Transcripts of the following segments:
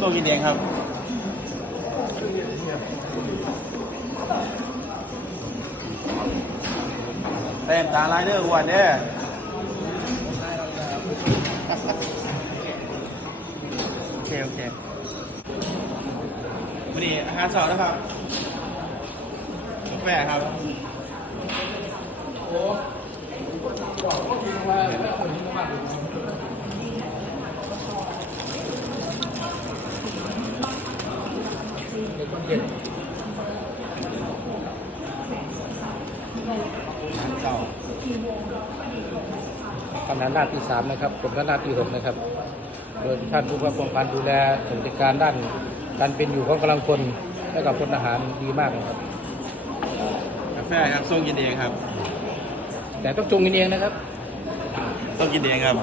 ตัวกินเองครับเต็มตาลายเด้ออ้วนเด้อโอเค โอเควันนี้อาหารสาร์นะครับกาแฟครับ อาหารเสาร์ทำงานด้านที่สามนะครับกรมด้านที่หกนะครับ โดยท่านผู้ว่าป้องกันดูแลสวัสดิการด้านการเป็นอยู่ของกำลังพลและกับพลทหารดีมากนะครับกาแฟครับส่งกินเองครับ แต่ต้องจงกินเองนะครับ ต้องกินเองครับ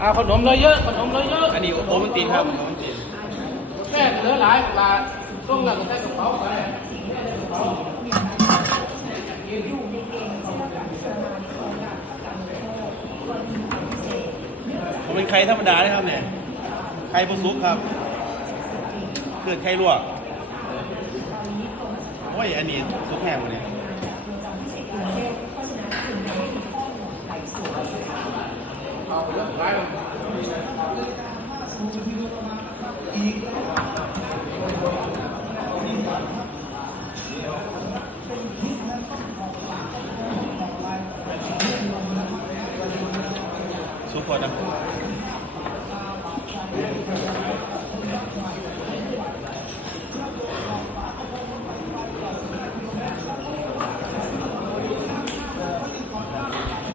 อาขนมเลยเยอะ ขนมเลยเยอะอันนี้โอมันตีนครับโอมันตีนแค่เหลือหลายบาทส่งหลังใส่กระเป๋าไปผมเป็นไข่ธรรมดาเลยครับเนี่ยไข่บนซุปครับ เกิดไข่ลวกโอ้ยอันนี้ซุปแห้งหมดเนี่ย ซุปพอนะ